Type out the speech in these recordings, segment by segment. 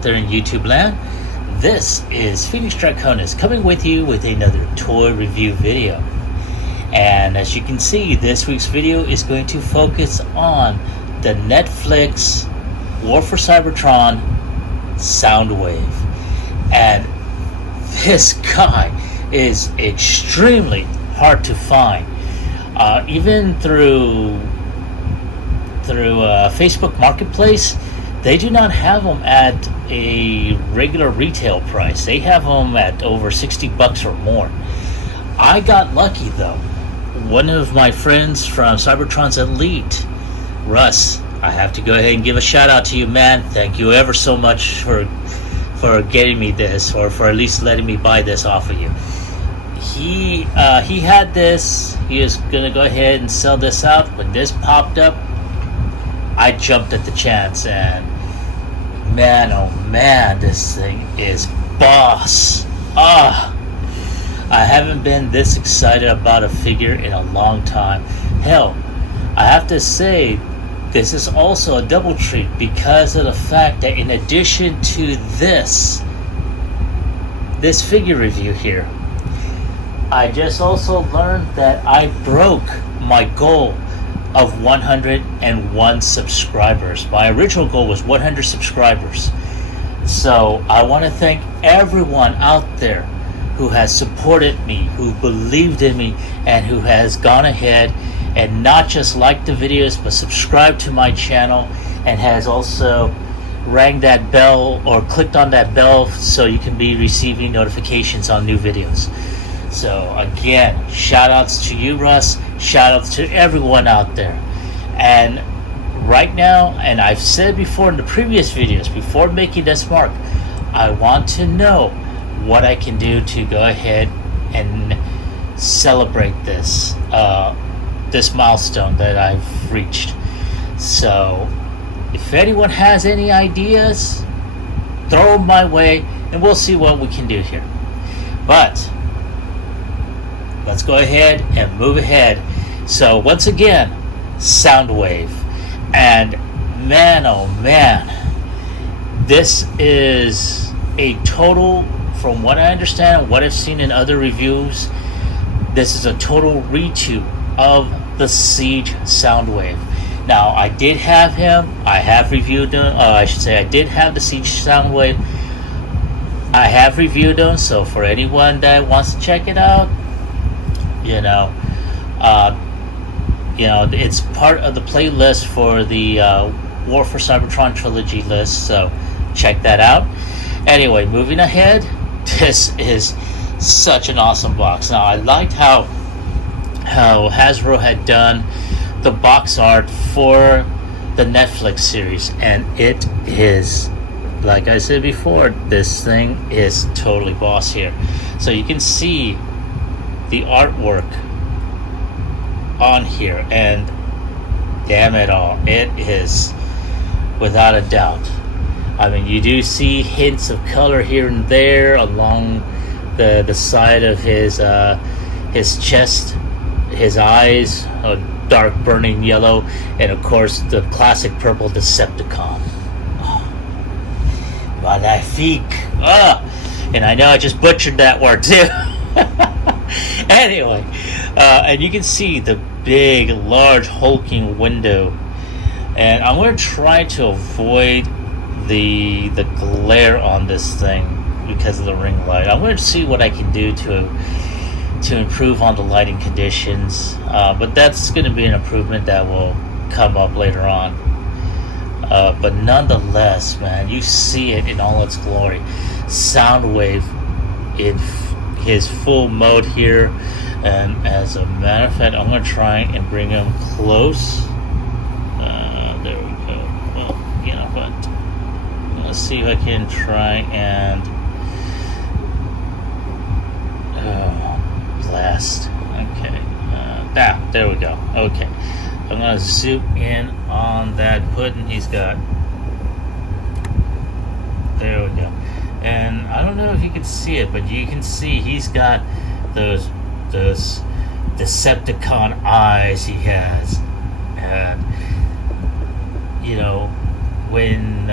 out there in YouTube land. This is FEDEX Draconis coming with you with another toy review video. And as you can see, this week's video is going to focus on the Netflix War for Cybertron Soundwave. And this guy is extremely hard to find. Even through Facebook Marketplace, they do not have them at a regular retail price. They have them at over $60 or more. I got lucky though. One of my friends from Cybertron's Elite, Russ, I have to go ahead and give a shout out to you, man. Thank you ever so much for getting me this, or for at least letting me buy this off of you. He had this. He was gonna go ahead and sell this out. When this popped up, I jumped at the chance, and man, oh man, this thing is boss. I haven't been this excited about a figure in a long time. Hell, I have to say, this is also a double treat because of the fact that in addition to this figure review here, I just also learned that I broke my goal of 101 subscribers. My original goal was 100 subscribers. So I want to thank everyone out there who has supported me, who believed in me, and who has gone ahead and not just liked the videos, but subscribed to my channel, and has also rang that bell or clicked on that bell so you can be receiving notifications on new videos. So again, shout outs to you, Russ. Shout outs to everyone out there. And right now, and I've said before in the previous videos, before making this mark, I want to know what I can do to go ahead and celebrate this this milestone that I've reached. So if anyone has any ideas, throw them my way and we'll see what we can do here. But let's go ahead and move ahead. So once again, Soundwave. And man, oh man, this is a total, from what I understand and what I've seen in other reviews, this is a total retune of the Siege Soundwave. Now, I did have him. I have reviewed him. I should say I did have the Siege Soundwave. I have reviewed him, so for anyone that wants to check it out, it's part of the playlist for the War for Cybertron Trilogy list, so check that out. Anyway, moving ahead, this is such an awesome box. Now, I liked how Hasbro had done the box art for the Netflix series, and it is, like I said before, this thing is totally boss here. So you can see the artwork on here, and damn it all, it is without a doubt. I mean, you do see hints of color here and there along the side of his chest, his eyes, a dark burning yellow, and of course the classic purple Decepticon. Magnifique. And I know I just butchered that word too. Anyway, and you can see the big, large, hulking window, and I'm going to try to avoid the glare on this thing because of the ring light. I'm going to see what I can do to improve on the lighting conditions, but that's going to be an improvement that will come up later on. But nonetheless, man, you see it in all its glory. Soundwave in his full mode here, and as a matter of fact, I'm going to try and bring him close. There we go. Well, you know what? Let's see if I can try and blast. Okay. There we go. Okay. I'm going to zoom in on that pudding he's got. There we go. And I don't know if you can see it, but you can see he's got those Decepticon eyes he has. And, you know, when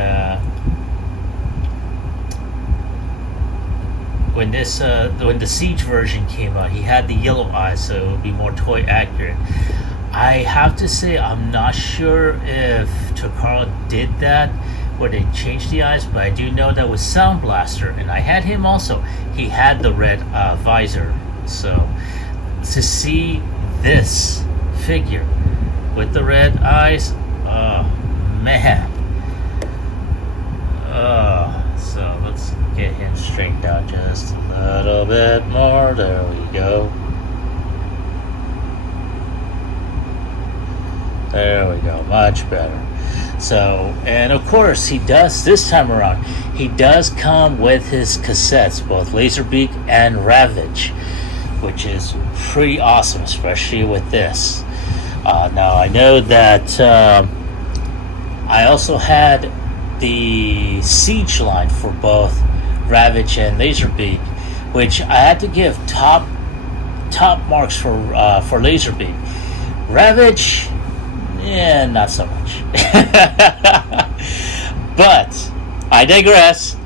when when the Siege version came out, he had the yellow eyes, so it would be more toy accurate. I have to say, I'm not sure if Takara did that, where they changed the eyes, but I do know that with Sound Blaster, and I had him also, he had the red visor. So to see this figure with the red eyes, oh man. So let's get him straightened out just a little bit more. There we go. There we go, much better. So, and of course he does, this time around, he does come with his cassettes, both Laserbeak and Ravage, which is pretty awesome, especially with this. Now I know that I also had the Siege line for both Ravage and Laserbeak, which I had to give top marks for Laserbeak. Ravage, yeah, not so much. But I digress.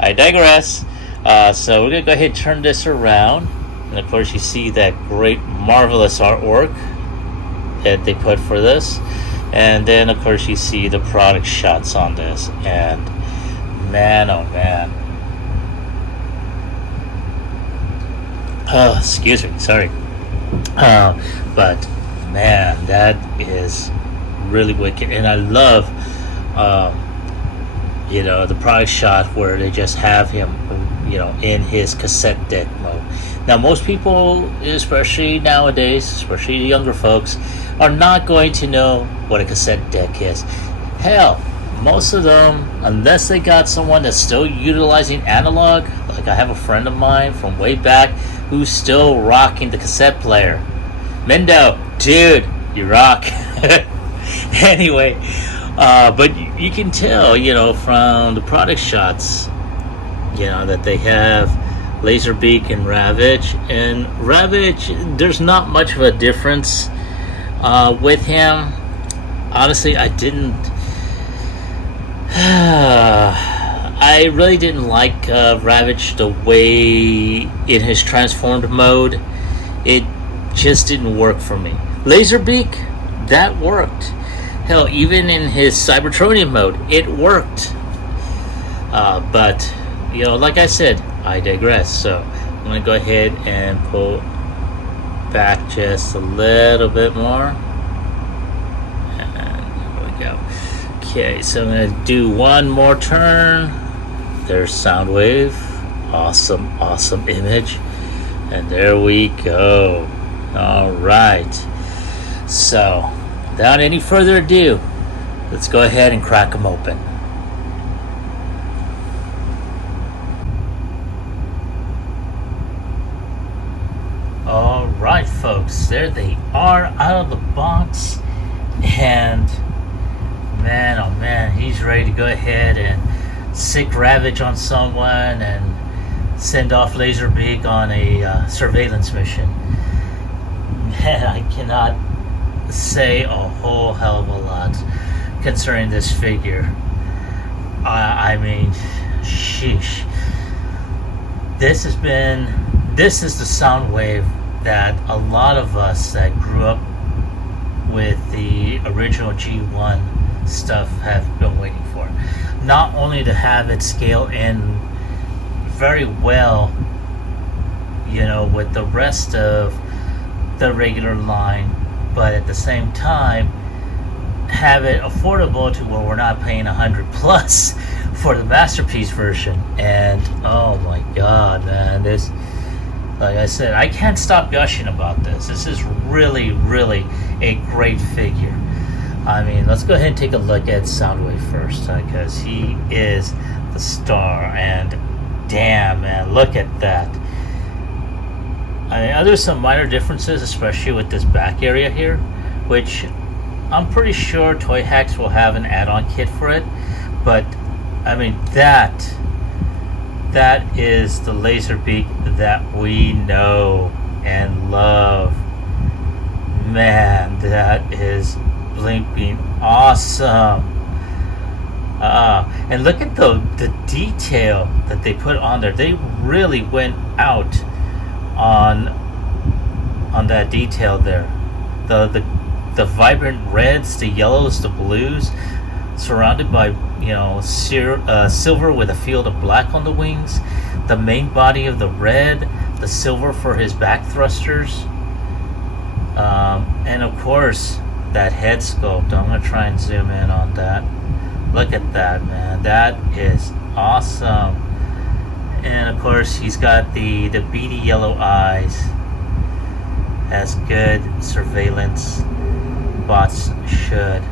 So we're gonna go ahead and turn this around, and of course you see that great, marvelous artwork that they put for this, and then of course you see the product shots on this, and man, oh man. Oh, excuse me, sorry. But man, that is really wicked, and I love the product shot where they just have him in his cassette deck mode. Now most people, especially nowadays, especially the younger folks, are not going to know what a cassette deck is. Hell, most of them, unless they got someone that's still utilizing analog, like I have a friend of mine from way back who's still rocking the cassette player. Mendo, dude, you rock. Anyway, but you can tell, from the product shots, that they have Laserbeak and Ravage. And Ravage, there's not much of a difference with him. Honestly, I really didn't like Ravage the way in his transformed mode. It just didn't work for me. Laserbeak, that worked. Hell, even in his Cybertronian mode, it worked. But, like I said, I digress. So I'm going to go ahead and pull back just a little bit more. And there we go. Okay, so I'm going to do one more turn. There's Soundwave. Awesome image. And there we go. All right. So, without any further ado, let's go ahead and crack them open. All right, folks, there they are out of the box, and man, oh man, he's ready to go ahead and sick Ravage on someone and send off Laserbeak on a surveillance mission. Man, I cannot say a whole hell of a lot concerning this figure. I mean, sheesh. This is the Soundwave that a lot of us that grew up with the original G1 stuff have been waiting for. Not only to have it scale in very well, with the rest of the regular line, but at the same time have it affordable to where we're not paying $100+ for the Masterpiece version. And oh my god, man, this, like I said, I can't stop gushing about this. This is really a great figure. I mean, let's go ahead and take a look at Soundwave first, because he is the star. And damn, man, look at that. I mean, there's some minor differences, especially with this back area here, which I'm pretty sure Toy Hacks will have an add-on kit for it. But I mean, that is the Laserbeak that we know and love. Man, that is blinking awesome. And look at the detail that they put on there. They really went out on that detail there. The vibrant reds, the yellows, the blues, surrounded by silver with a field of black on the wings. The main body of the red, the silver for his back thrusters, and of course that head sculpt. I'm gonna try and zoom in on that. Look at that, man. That is awesome. And of course he's got the beady yellow eyes. As good surveillance bots should.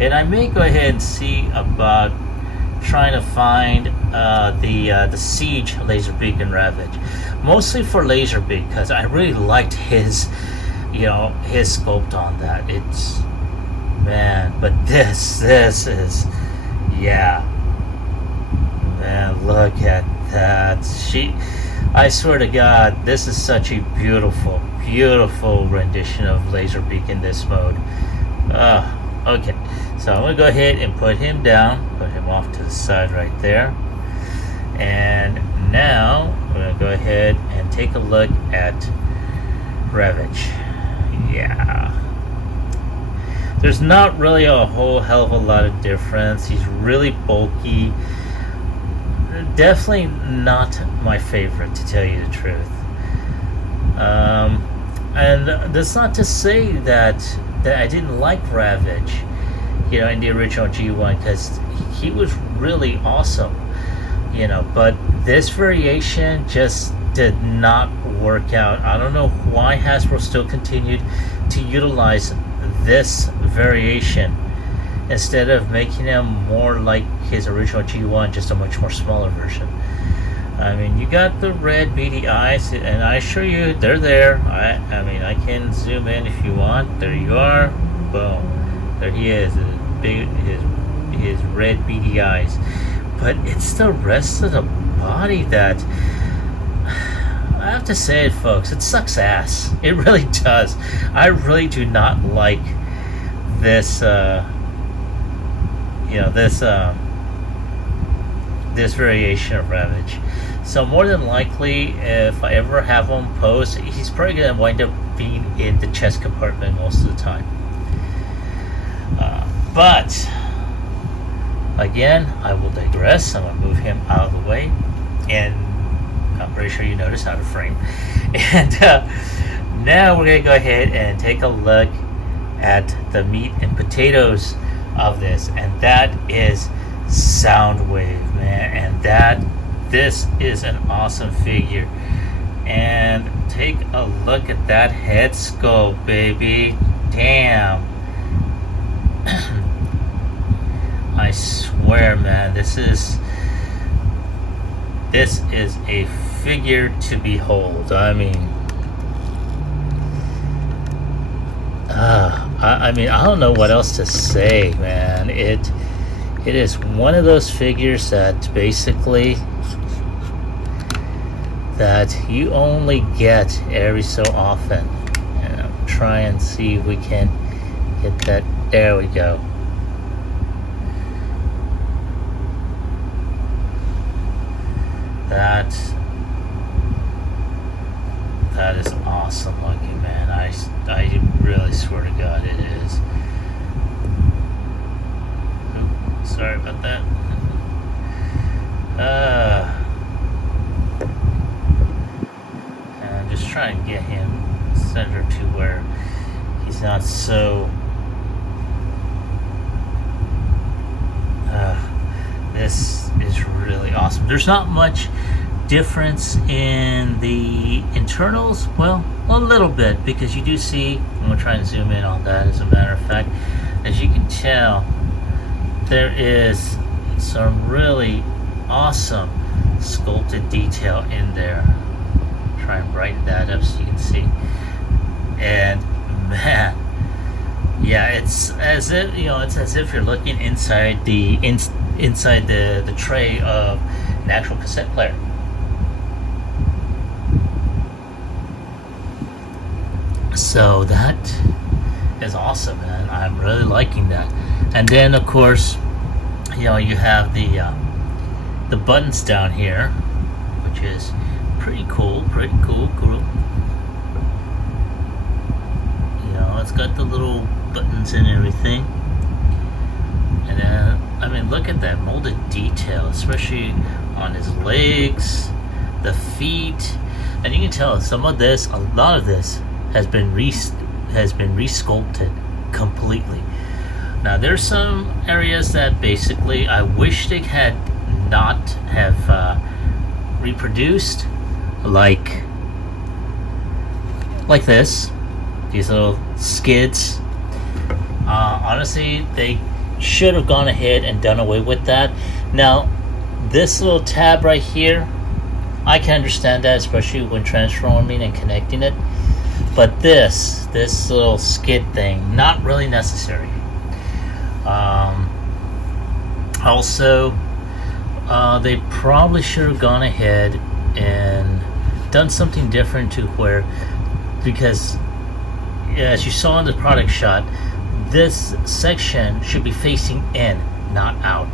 And I may go ahead and see about trying to find the Siege Laserbeak and Ravage, mostly for Laserbeak, because I really liked his sculpt on that. It's, man, but this is, yeah, man, look at that. I swear to God, this is such a beautiful, beautiful rendition of Laserbeak in this mode. Okay, so I'm going to go ahead and put him down, put him off to the side right there. And now we're going to go ahead and take a look at Ravage. Yeah. There's not really a whole hell of a lot of difference. He's really bulky. Definitely not my favorite, to tell you the truth. And that's not to say that I didn't like Ravage, in the original G1, because he was really awesome, but this variation just did not work out. I don't know why Hasbro still continued to utilize this variation instead of making him more like his original G1, just a much more smaller version. I mean, you got the red beady eyes, and I assure you they're there. I mean, I can zoom in if you want. There you are. Boom. There he is. His red beady eyes. But it's the rest of the body that, I have to say it, folks, it sucks ass. It really does. I really do not like this this variation of Ravage. So more than likely, if I ever have him pose, he's probably going to wind up being in the chest compartment most of the time. But again, I will digress. I'm going to move him out of the way, and I'm pretty sure you noticed out of frame. And now we're going to go ahead and take a look at the meat and potatoes of this, and that is Soundwave, man. And this is an awesome figure. And take a look at that head sculpt, baby. Damn. I swear, man, this is a figure to behold. I mean, I mean, I don't know what else to say, man. It is one of those figures that basically that you only get every so often. And I'll try and see if we can get that. There we go. That is awesome looking, man. I really swear to God it is. Oops, sorry about that. And I'm just trying to get him centered to where he's not so. This is really awesome. There's not much difference in the internals. Well, a little bit, because you do see, I'm going to try and zoom in on that as a matter of fact. As you can tell, there is some really awesome sculpted detail in there. Try and brighten that up so you can see. And man, yeah, it's as if you're looking inside the tray of an actual cassette player. So that is awesome, and I'm really liking that. And then of course, you know, you have the buttons down here, which is pretty cool. You know, it's got the little buttons and everything. And then, I mean, look at that molded detail, especially on his legs, the feet, and you can tell some of this, a lot of this, has been resculpted completely. Now, there's some areas that basically I wish they had not have reproduced, like this, these little skids. Honestly, they should have gone ahead and done away with that. Now, this little tab right here, I can understand that, especially when transforming and connecting it. But this little skid thing, not really necessary. Also, they probably should have gone ahead and done something different to where, because as you saw in the product shot, this section should be facing in, not out.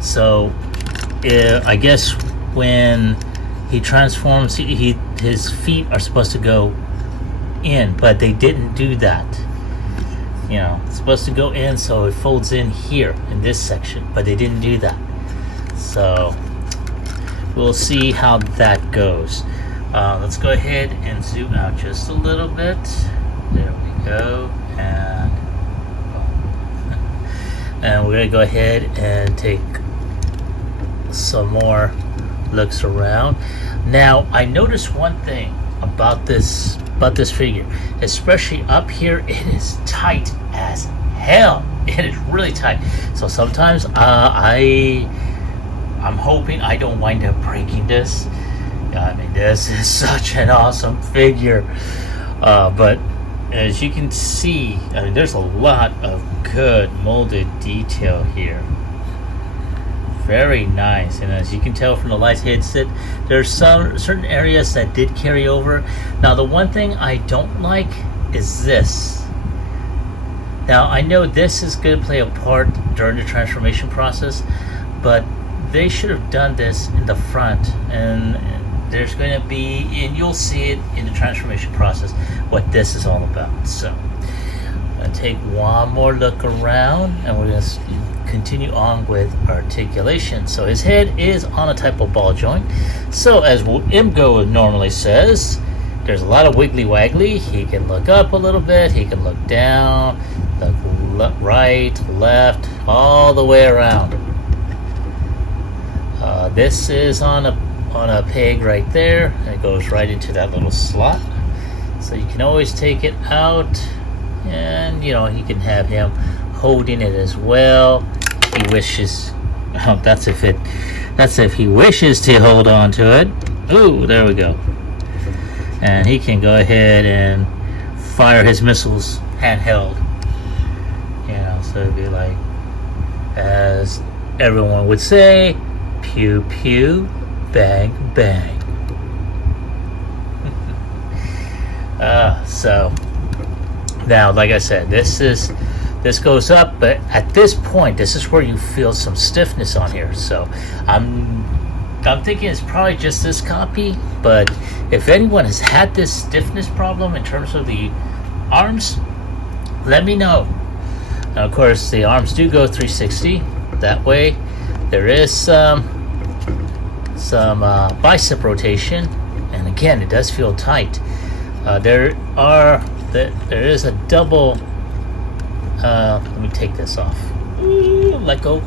So I guess when he transforms, his feet are supposed to go in, but they didn't do that. You know, it's supposed to go in, so it folds in here in this section, but they didn't do that. So we'll see how that goes. Let's go ahead and zoom out just a little bit. There we go. And we're gonna go ahead and take some more looks around. Now, I noticed one thing about this figure, especially up here. It is tight as hell. It is really tight. So sometimes I'm hoping I don't wind up breaking this. I mean, this is such an awesome figure. But as you can see, I mean, there's a lot of good molded detail here. Very nice. And as you can tell from the light headset, there's some certain areas that did carry over. Now, the one thing I don't like is this. Now, I know this is going to play a part during the transformation process, but they should have done this in the front, and there's going to be, and you'll see it in the transformation process, what this is all about. So I'm going to take one more look around, and we're going to continue on with articulation. So his head is on a type of ball joint. So as Imgo normally says, there's a lot of wiggly waggly. He can look up a little bit, he can look down, look right, left, all the way around. This is on a peg right there, and it goes right into that little slot. So you can always take it out, and you know, you can have him holding it as well. He wishes. Oh, that's if he wishes to hold on to it. Ooh, there we go. And he can go ahead and fire his missiles handheld. You know, so it'd be like, as everyone would say, pew pew, bang bang. So now, like I said, this goes up, but at this point, this is where you feel some stiffness on here. So I'm thinking it's probably just this copy, but if anyone has had this stiffness problem in terms of the arms, let me know. Now, of course, the arms do go 360. That way, there is some bicep rotation, and again, it does feel tight. There is a double. Let me take this off. Let go.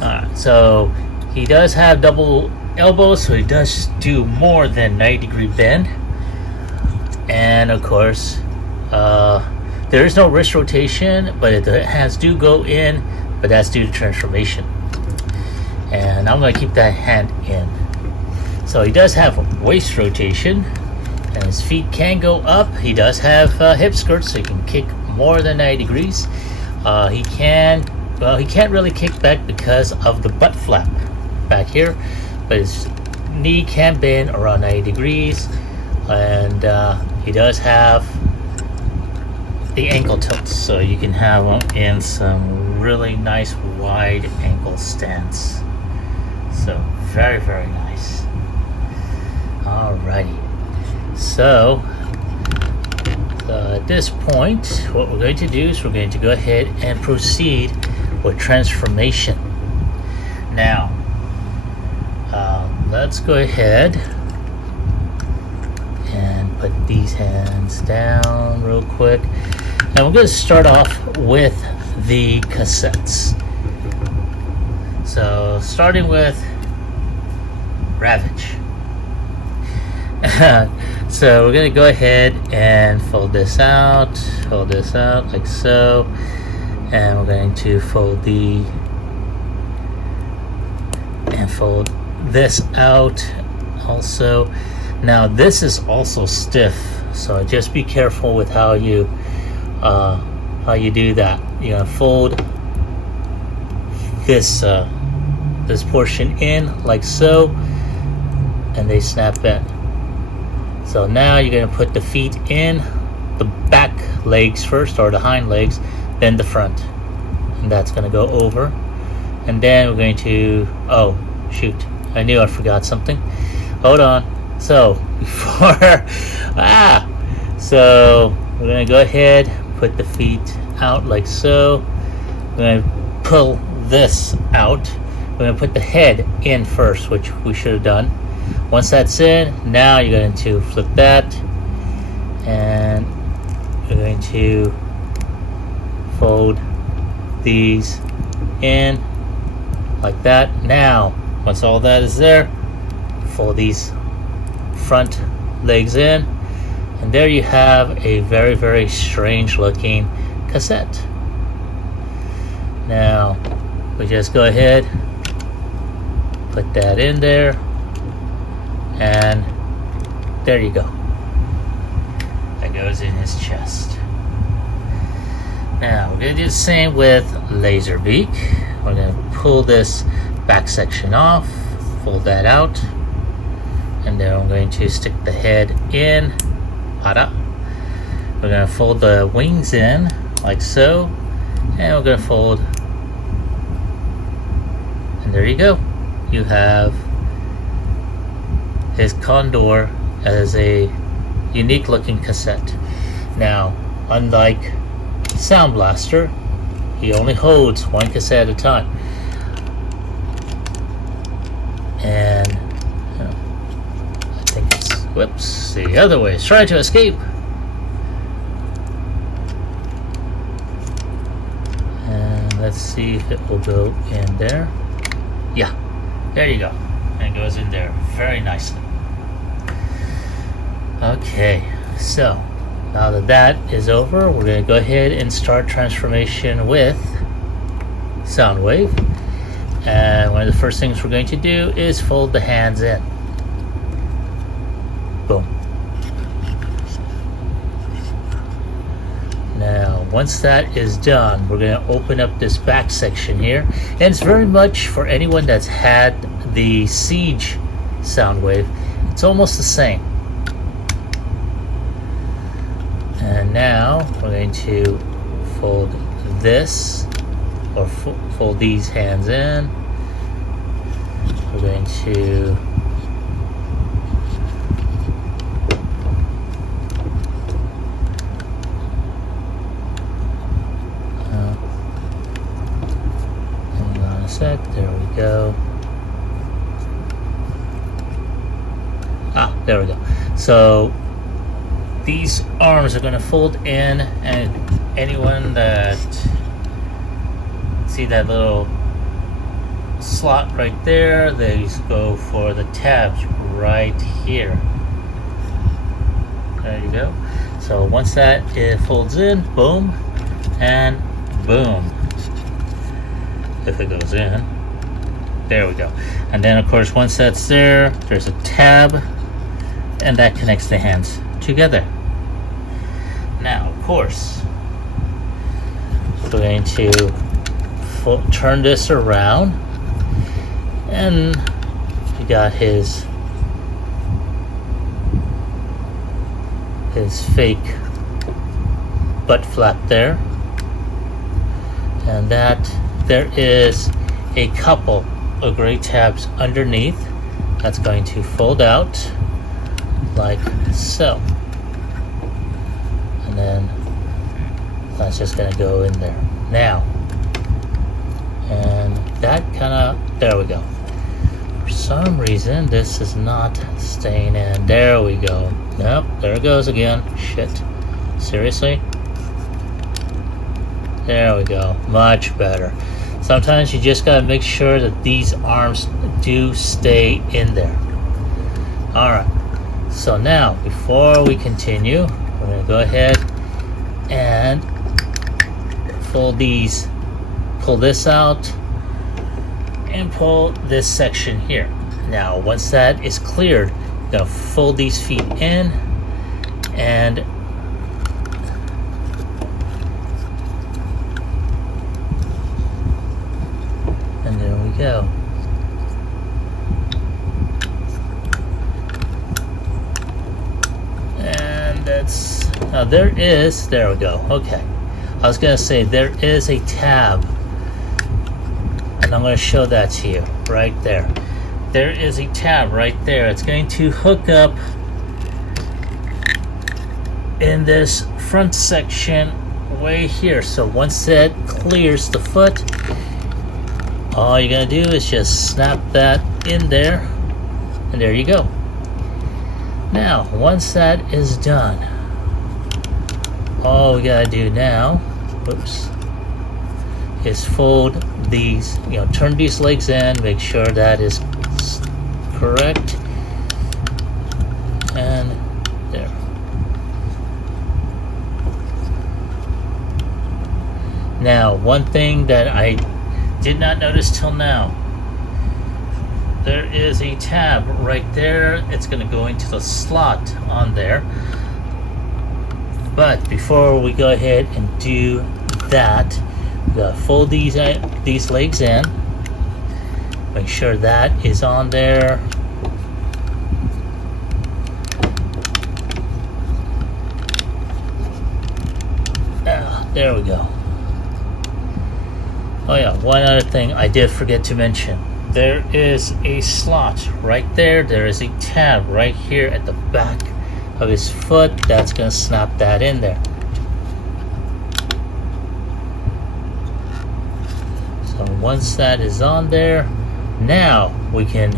Alright, so he does have double elbows, so he does do more than 90-degree bend. And of course, there is no wrist rotation, but the hands do go in, but that's due to transformation. And I'm going to keep that hand in. So he does have waist rotation, and his feet can go up. He does have hip skirts, so he can kick more than 90 degrees. He can't really kick back because of the butt flap back here, but his knee can bend around 90 degrees, and he does have the ankle tilts, so you can have them in some really nice wide ankle stance. So very, very nice. Alrighty. So at this point, what we're going to do is we're going to go ahead and proceed with transformation. Now, let's go ahead and put these hands down real quick. Now we're going to start off with the cassettes. So starting with Ravage. So we're going to go ahead and fold this out like so, and we're going to fold this out also. Now this is also stiff, so just be careful with how you do that. You're gonna fold this portion in like so, and they snap in. So now you're going to put the feet in, the back legs first, or the hind legs, then the front. And that's going to go over. And then we're going to, oh, shoot. I knew I forgot something. Hold on. So, before, so we're going to go ahead, put the feet out like so. We're going to pull this out. We're going to put the head in first, which we should have done. Once that's in, now you're going to flip that, and you're going to fold these in like that. Now, once all that is there, fold these front legs in, and there you have a very, very strange looking cassette. Now, we just go ahead, put that in there, and there you go. That goes in his chest. Now we're going to do the same with Laser Beak. We're going to pull this back section off, fold that out, and then I'm going to stick the head in. We're going to fold the wings in like so, and we're going to fold, and there you go. You have his Condor as a unique looking cassette. Now, unlike Sound Blaster, he only holds one cassette at a time. And I think it's, whoops, the other way. It's trying to escape. And let's see if it will go in there. Yeah, there you go. And it goes in there very nicely. Okay, so now that that is over, we're going to go ahead and start transformation with Soundwave. And one of the first things we're going to do is fold the hands in. Boom. Now, once that is done, we're going to open up this back section here. And it's very much for anyone that's had the Siege Soundwave. It's almost the same. And now we're going to fold this, or fold these hands in. We're going to hang on a sec, there we go. There we go. So these arms are going to fold in, and anyone that see that little slot right there, they go for the tabs right here. There you go. So once that it folds in, boom, and boom. If it goes in, there we go. And then of course once that's there, there's a tab, and that connects the hands together. Now, of course, we're going to turn this around, and you got his fake butt flap there, and that there is a couple of gray tabs underneath that's going to fold out like so, and then that's just going to go in there now, and that kind of, there we go. For some reason this is not staying in. There we go. Nope, there it goes again. Shit, seriously. There we go, much better. Sometimes you just gotta make sure that these arms do stay in there. Alright, so now before we continue, we're gonna go ahead and fold these, pull this out, and pull this section here. Now once that is cleared, you're gonna fold these feet in, and there we go. And that's, now there we go. Okay, I was gonna say there is a tab, and I'm going to show that to you right there. There is a tab right there. It's going to hook up in this front section way here. So once that clears the foot, all you're going to do is just snap that in there, and there you go. Now once that is done, all we got to do now, whoops, is fold these, turn these legs in, make sure that is correct, and there. Now one thing that I did not notice till now, there is a tab right there. It's going to go into the slot on there, but before we go ahead and do that, fold these legs in, make sure that is on there, there we go. Oh yeah, one other thing I did forget to mention, there is a slot right there. There is a tab right here at the back of his foot that's going to snap that in there. So once that is on there, now we can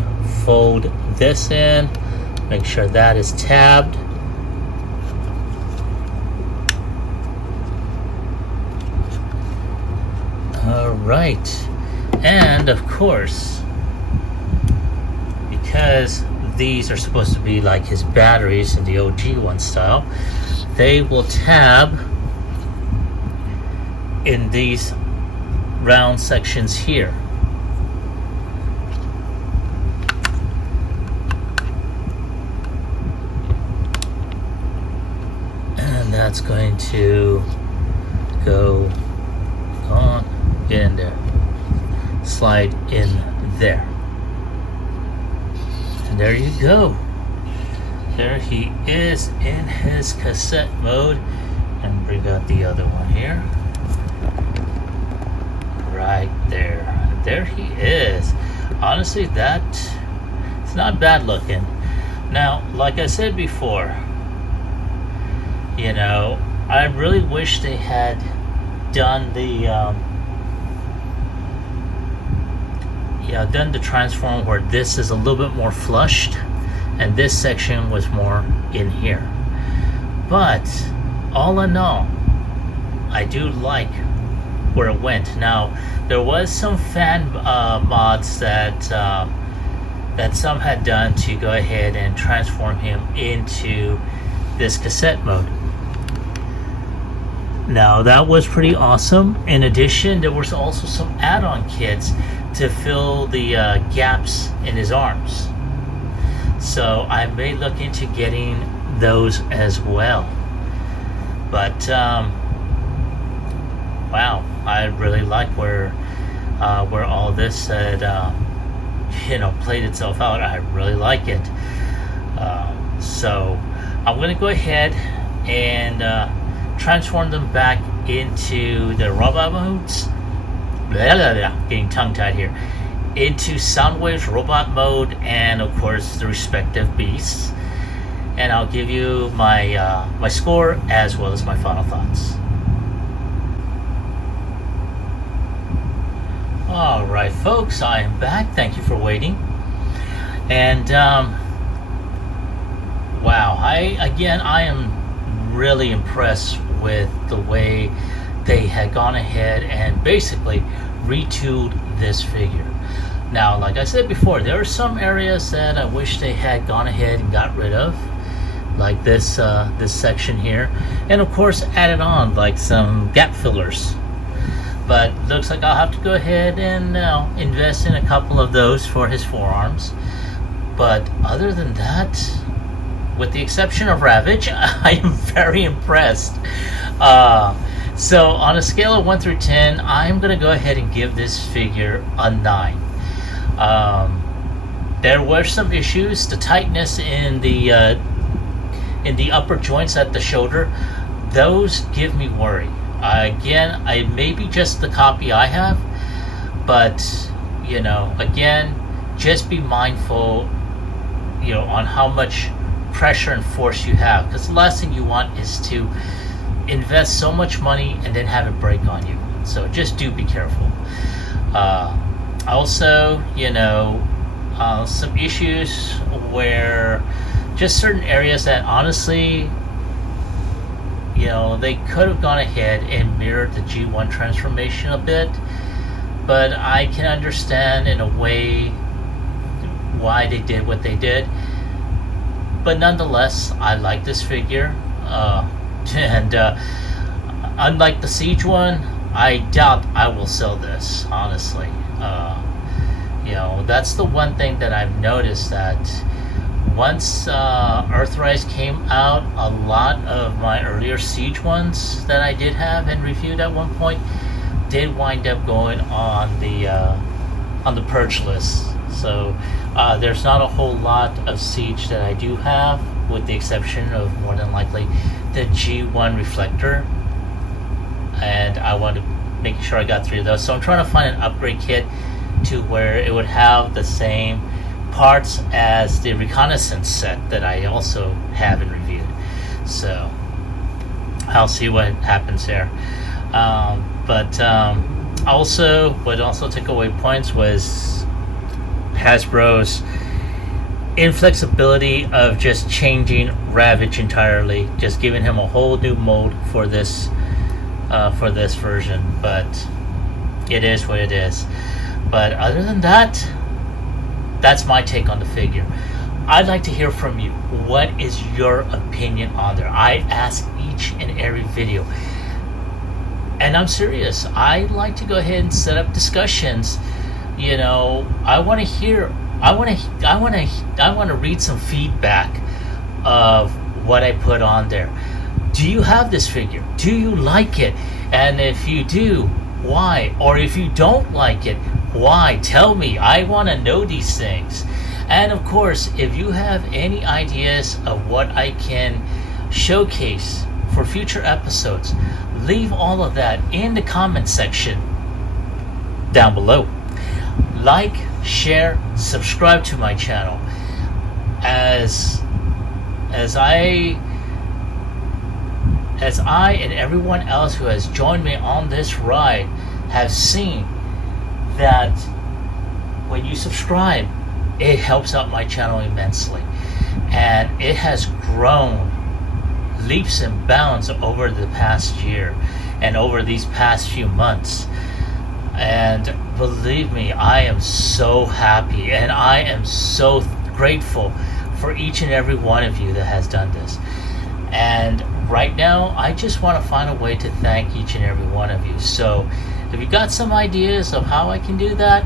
fold this in, make sure that is tabbed. Alright, and of course, because these are supposed to be like his batteries in the OG one style, they will tab in these round sections here. And that's going to go on in there, slide in there, and there you go. There he is in his cassette mode. And bring out the other one here. Right there. There he is. Honestly, that it's not bad looking. Now, like I said before, I really wish they had done done the transform where this is a little bit more flushed and this section was more in here. But all in all, I do like where it went. Now, there was some fan mods that some had done to go ahead and transform him into this cassette mode. Now, that was pretty awesome. In addition, there was also some add-on kits to fill the gaps in his arms. So I may look into getting those as well. But wow, I really like where all this had played itself out. I really like it. So I'm gonna go ahead and transform them back into the robot modes. Getting tongue-tied here. Into Soundwave's robot mode, and of course the respective beasts. And I'll give you my my score as well as my final thoughts. All right, folks, I am back. Thank you for waiting. And wow, I am really impressed with the way they had gone ahead and basically retooled this figure. Now, like I said before, there are some areas that I wish they had gone ahead and got rid of, like this this section here, and of course added on like some gap fillers. But looks like I'll have to go ahead and invest in a couple of those for his forearms. But other than that, with the exception of Ravage, I am very impressed. So on a scale of 1 through 10, I'm going to go ahead and give this figure a 9. There were some issues. The tightness in the upper joints at the shoulder, those give me worry. Again, I may be just the copy I have, but you know, again, just be mindful, you know, on how much pressure and force you have, because the last thing you want is to invest so much money and then have it break on you. So just do be careful. Also, you know, some issues where just certain areas that honestly, you know, they could have gone ahead and mirrored the G1 transformation a bit, but I can understand in a way why they did what they did. But nonetheless, I like this figure, and unlike the Siege one, I doubt I will sell this, honestly. You know, that's the one thing that I've noticed, that once Earthrise came out, a lot of my earlier Siege ones that I did have and reviewed at one point did wind up going on the purge list. So there's not a whole lot of Siege that I do have, with the exception of more than likely the G1 Reflector, and I want to make sure I got 3 of those. So I'm trying to find an upgrade kit to where it would have the same parts as the reconnaissance set that I also have and reviewed. So I'll see what happens there. Also, what also took away points was Hasbro's inflexibility of just changing Ravage entirely, just giving him a whole new mold for this version. But it is what it is. But other than that, that's my take on the figure. I'd like to hear from you. What is your opinion on there? I ask each and every video, and I'm serious. I like to go ahead and set up discussions. You know, I want to hear. I want to read some feedback of what I put on there. Do you have this figure? Do you like it? And if you do, why? Or if you don't like it, why? Tell me. I want to know these things. And of course, if you have any ideas of what I can showcase for future episodes, leave all of that in the comment section down below. Like, share, subscribe to my channel. As I and everyone else who has joined me on this ride have seen that when you subscribe, it helps out my channel immensely, and it has grown leaps and bounds over the past year and over these past few months. And believe me, I am so happy and I am so grateful for each and every one of you that has done this. And right now, I just want to find a way to thank each and every one of you. So if you got some ideas of how I can do that,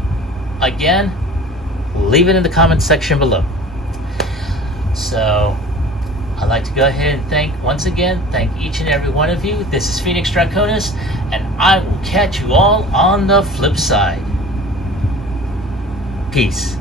again, leave it in the comment section below. So I'd like to go ahead and once again thank each and every one of you. This is Phoenix Draconis, and I will catch you all on the flip side. Peace.